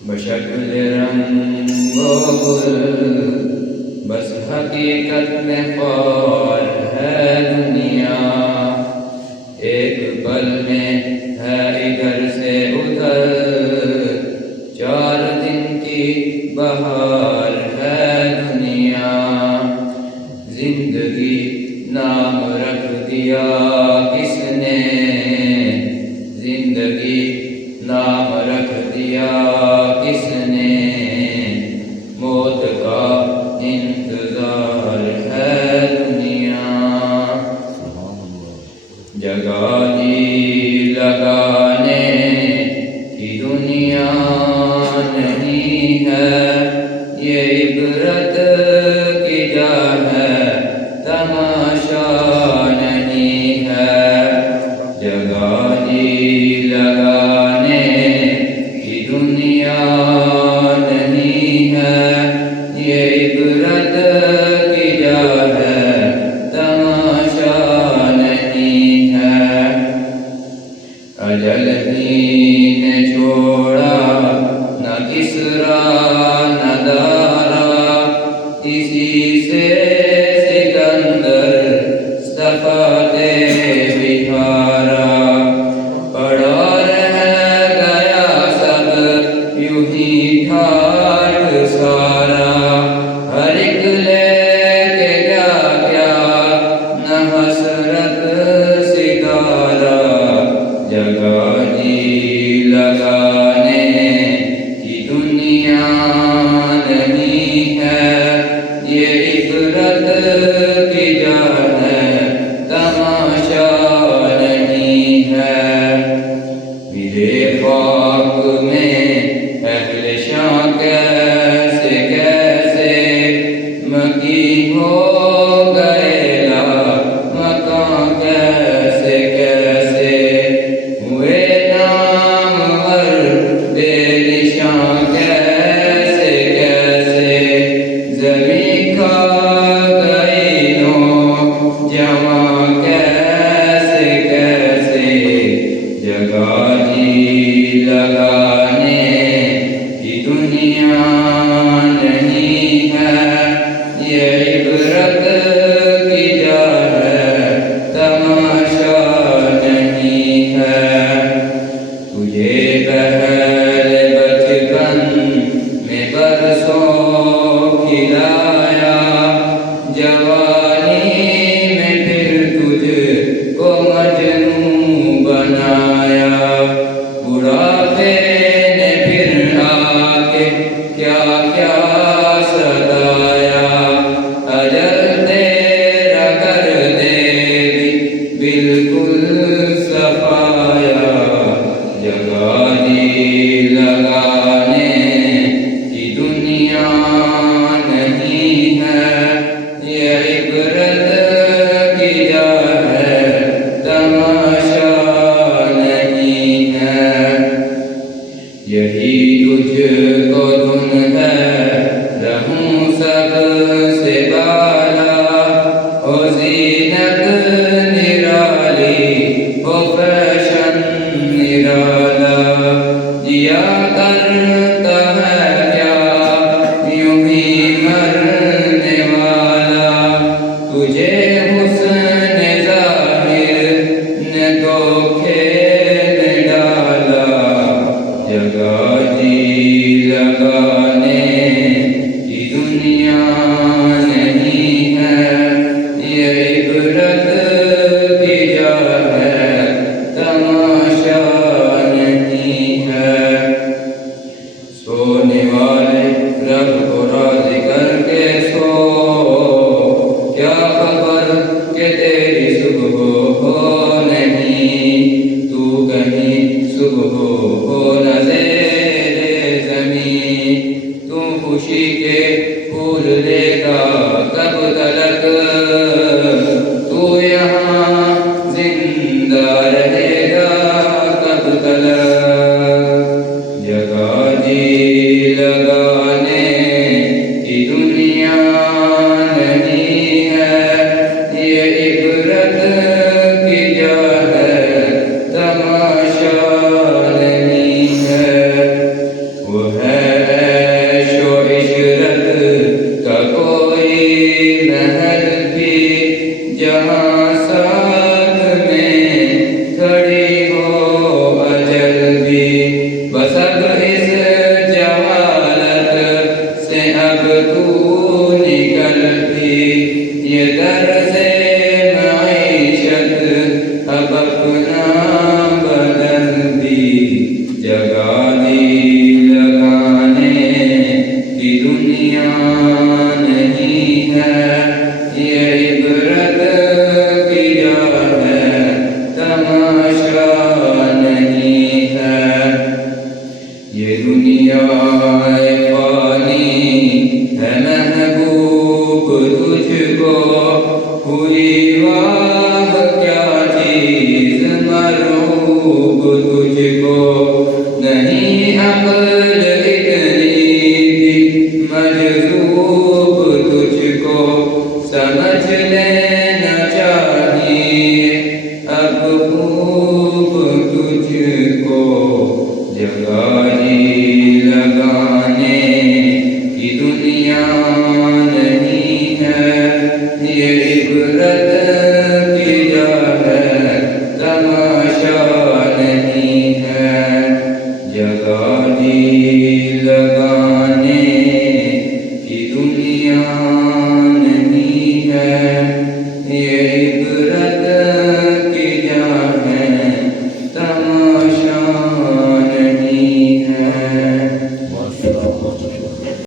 بشکل رنگ و گل بس حقیقت میں خوار ہے دنیا، ایک پل میں ہے ادھر سے ادھر، 4 دن کی بہار ہے دنیا۔ زندگی نام رکھ دیا کس نے، زندگی نام رکھ دیا کس نے، موت کا انتظار ہے دنیا۔ جگہ جی لگانے کی دنیا نہیں ہے، یہ عبرت کی جا ہے تماشا نہیں ہے۔ جگہ جی لگانے کی دنیا نہیں ہے، یہ عبرت کی جا ہے تماشا نہیں ہے۔ اجل ہی نے چھوڑا نہ کسرا نہ دارا، اسی سے سکندر صفاتے بہارا۔ پڑا رہ گیا سب یوں ہی ٹھاٹھ سارا، ہر ایک لے کے کیا کیا نہ حسرت سگارا۔ جگہ جی لگانے کی دنیا نہیں ہے، یہ عبرت کی جا ہے تماشا نہیں ہے۔ میرے خاک میں اہل شاں کیسے کیسے مکی ہو گئے، لا مکاں کیسے کیسے ہوئے نامور بے نشاں کیسے کیسے، زمین کھا گئی نوجواں کیسے کیسے۔ جگہ جی لگانے کی دنیا نہیں ہے، یہ عبرت کی جا ہے تماشا نہیں ہے۔ تجھے پہلے بچپن میں برسوں کھلایا، جوانی میں پھر تجھ کو مجنوں بنایا، بڑھاپے نے پھر آ کے کیا کیا ستایا، اجل تیرا کر دے بھی بالکل صفایا۔ جگہ جی لگانے کی دنیا نہیں ہے، یہ عبرت کی جا ہے تماشا نہیں ہے۔ یہی تجھ کو دھن ہے رہوں سب سے بالا، ہو زینت نرالی ہو فیشن نرالا، جیا کرتا ہے کیا یوں ہی مرنے والا، تجھے حسن ظاہر نے دھوکے میں ڈالا۔ جگہ جی لگانے کی دنیا نہیں ہے، یہ عبرت کی جا ہے تماشا نہیں ہے۔ سونے والے رب کو راضی کر کے سو، کیا خبر کہ تیری صبح ہو نہیں، تو کہیں صبح ہو نہ زیر زمین، تو خوشی کے پھول لے گا کب تلک، تو یہاں زندہ رہے گا کب تلک۔ جگہ جی لگانے کی دنیا نہیں ہے، یہ عبرت کی جا ہے تماشا نہیں ہے۔ وہ ہے عیش و عشرت کا کوئی محل بھی جہاں ساتھ میں کھڑی ہو اجل بھی بس اب اس جہالت سے اب تو نکلتی یہ طرز معیشت اب اپنا بدل دی جگہ دی لگانے کی دنیا نہیں ہے یہ عبرت کی جا ہے تماشا نہیں ہے یہ دنیا فانی ہے محبوب تجھ کو ہوئی